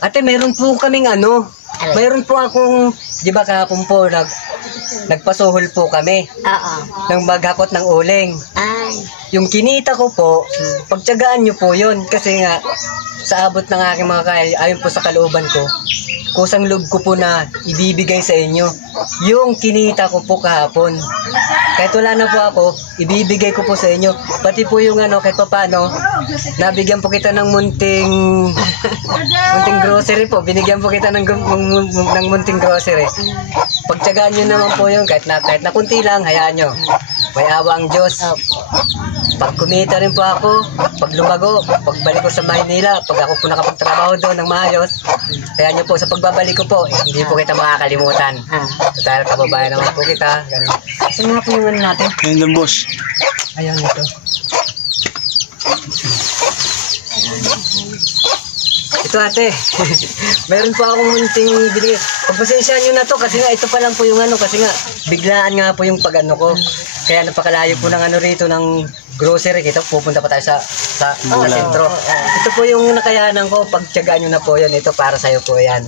Ate, meron po kaming ano, meron po akong, di ba kahapon po, nagpasuhol po kami Oo. ng maghakot ng uling. Ay. Yung kinita ko po, pagtyagaan nyo po yun. Kasi nga, sa abot ng aking mga kaya, ayon po sa kalooban ko, kusang loob ko po na ibibigay sa inyo yung kinita ko po kahapon. Kahit wala na po ako, ibibigay ko po sa inyo. Pati po yung ano, kahit paano, nabigyan po kita ng munting grocery po. Binigyan po kita ng munting grocery. Pagtyagaan nyo naman po yun, kahit na kunti lang, hayaan nyo. May awa ang Diyos. Pag kumita rin po ako, pag lumago, pagbalik ko sa Maynila, pag ako po nakapagtrabaho doon ng maayos, kaya nyo po sa pagbabalik ko po, hindi po kita makakalimutan. Dahil kababayan naman po kita. Ganun. Kasi nga po yung ano natin. Ayun lang, boss. Ayun ito. Ito ate, meron po akong munting binigay. Pagpasensyahan nyo na to kasi nga ito pa lang po yung ano, kasi nga biglaan nga po yung pag-ano ko. Kaya napakalayo po ng ano rito ng grocery. Ito, pupunta pa tayo sa sentro. Ito po yung nakayanan ko, pagtyagaan nyo na po yan. Ito para sa'yo po yan.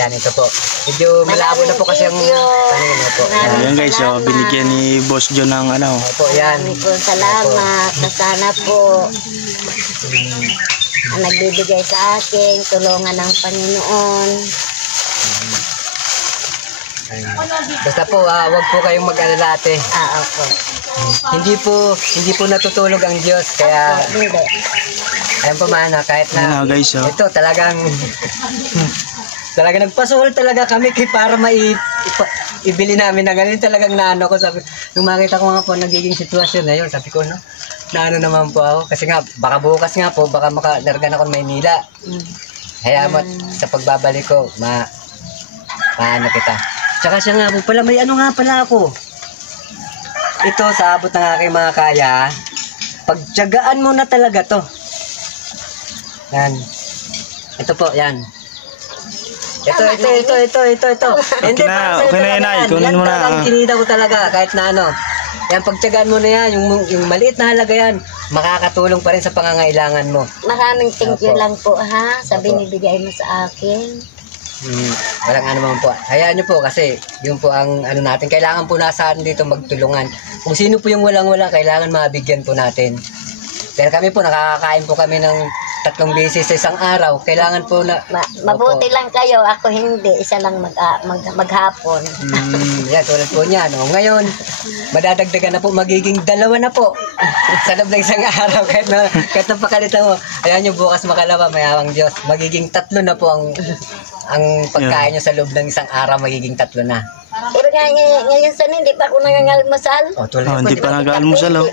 Yan, ito po. Medyo malabo na po kasi ang ano po. Ayan guys, so binigyan ni Boss John ng ano. Opo, yan. Salamat. Sana po ang nagbibigay sa akin, tulungan ng Panginoon. Basta po, wag po kayong mag-alala ate. Opo. Hindi po natutulog ang Diyos. Kaya, Hindi. ayun po mana, kahit na, Ayan guys, so. ito talagang nagpasuhol talaga kami para ibili namin na ganun. Talagang naano ko, sabi, nung makita ko nga po nagiging sitwasyon na yun, sabi ko, no, naano naman po ako. Kasi nga, baka bukas nga po, baka makalargan ako ng Maynila. Kaya sa pagbabalik ko, maano kita. Tsaka siya nga po pala, may ano nga pala ako. Ito, sa abot ng aking mga kaya, pagtyagaan mo na talaga to. Yan. Ito po, yan. Ito. Hindi, para sa'yo okay na yan, talaga yan. kunin Yan mo na. talagang kinita ko talaga, kahit na ano. Yan, pagtyagaan mo na yan, yung maliit na halaga yan, makakatulong pa rin sa pangangailangan mo. Maraming thank you Opo. lang po ha, sa Opo. binibigay mo sa akin. Walang ano man po. Hayaan nyo po kasi yun po ang ano natin. Kailangan po nasa dito magtulungan. Kung sino po yung walang-wala, kailangan mabigyan po natin. Pero kami po, nakakakain po kami ng 3 beses sa isang araw. Kailangan po na... Mabuti lang kayo, ako hindi. Isa lang maghapon. Yan, tulad po niya. No? Ngayon, madadagdagan na po, magiging 2 na po. Sa loob ng isang araw, kahit napakalitan mo. Ayan nyo, bukas makalawa, may awang Diyos. Magiging 3 na po ang pagkain nyo sa loob ng isang araw, magiging 3 na. Pero ngayon sa hindi pa ako nangangalmasal. Di Hindi pa nag-almusal, oh.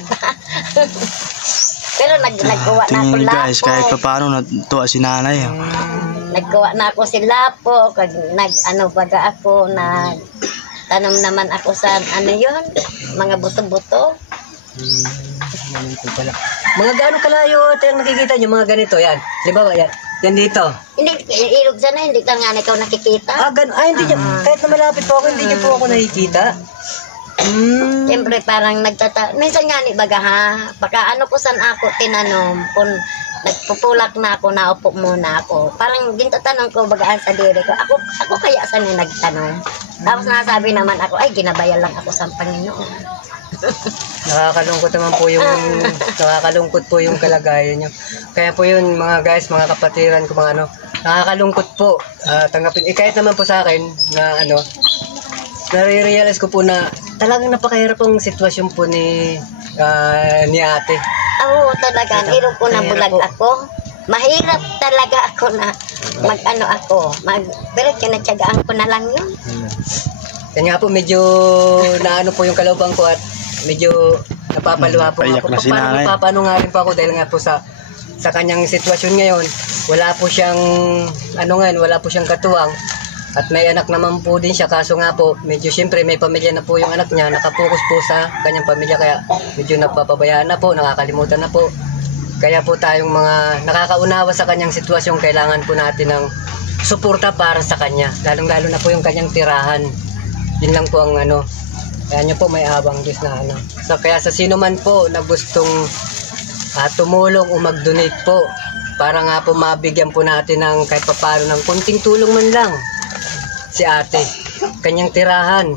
Pero nagkuha na ako Tingin lapo. guys, kahit pa paano natuwa si nanay. Nagkuha na ako si lapo. Baga ako, tanom naman ako sa mga buto-buto. Mga gaano kalayo ito yung nakikita nyo, mga ganito, yan. Di ba yan? Yan dito. Hindi, ilog sana, hindi ka nga ikaw nakikita. Hindi nyo, kahit na malapit po ako, hindi nyo po ako nakikita. Siyempre parang minsan nga ni baga ha, baka ko saan ako tinanom, kung nagpupulak na ako, naupo muna ako. Parang gintatanong ko bagaan sa diri ko, ako kaya saan yung nagtanong? Tapos nasabi naman ako, ay ginabayan lang ako sa Panginoon. Nakakalungkot po yung kalagayan nyo. Kaya po yun mga guys, mga kapatiran ko, mga ano, nakakalungkot po. Tanggapin, kahit naman po sa akin na ano, nare-realize ko po na talagang napakahirap ang sitwasyon po ni ate. Oo, talaga, hirap ko na bulag ako. Mahirap talaga ako na pero kinatyagaan ko na lang yun. Yan nga po, medyo naano po yung kalooban ko at medyo napapaluha po ako. Paano nga rin po ako dahil nga po sa kanyang sitwasyon ngayon, wala po siyang katuwang. At may anak naman po din siya, kaso nga po, medyo siyempre may pamilya na po yung anak niya, nakapokus po sa kanyang pamilya, kaya medyo napapabayaan na po, nakakalimutan na po. Kaya po tayong mga nakakaunawa sa kanyang sitwasyon, kailangan po natin ng suporta para sa kanya, lalong-lalo na po yung kanyang tirahan. Yun lang po ang ano, kaya nyo po may abang Diyos na ano. So, kaya sa sino man po na gustong tumulong o mag-donate po, para nga po mabigyan po natin ng kahit papano ng kunting tulong man lang si ate. Kanyang tirahan.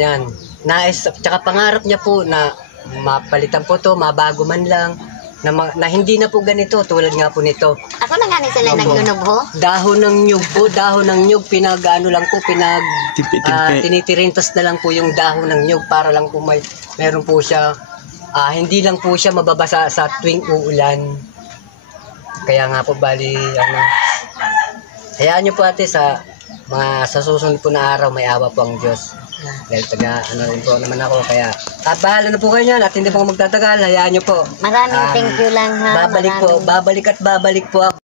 Yan. Nais, tsaka pangarap niya po na mapalitan po to, mabago man lang. Na hindi na po ganito, tulad nga po nito. Ako na nga ni sila nagyunog ho. Dahon ng nyug po, dahon ng nyug, pinag-ano lang po, Tipi-tipi. tinitirintas na lang po yung dahon ng nyug para lang po meron po siya, hindi lang po siya mababasa sa tuwing uulan. Kaya nga po bali, hayaan nyo po ate sa susunod po na araw, may awa po ang Diyos. Dahil rin po naman ako, kaya bahala na po kayo yan at hindi po ako magtatagal, hayaan nyo po. Maraming thank you lang ha. Babalik po, babalik at babalik po ako.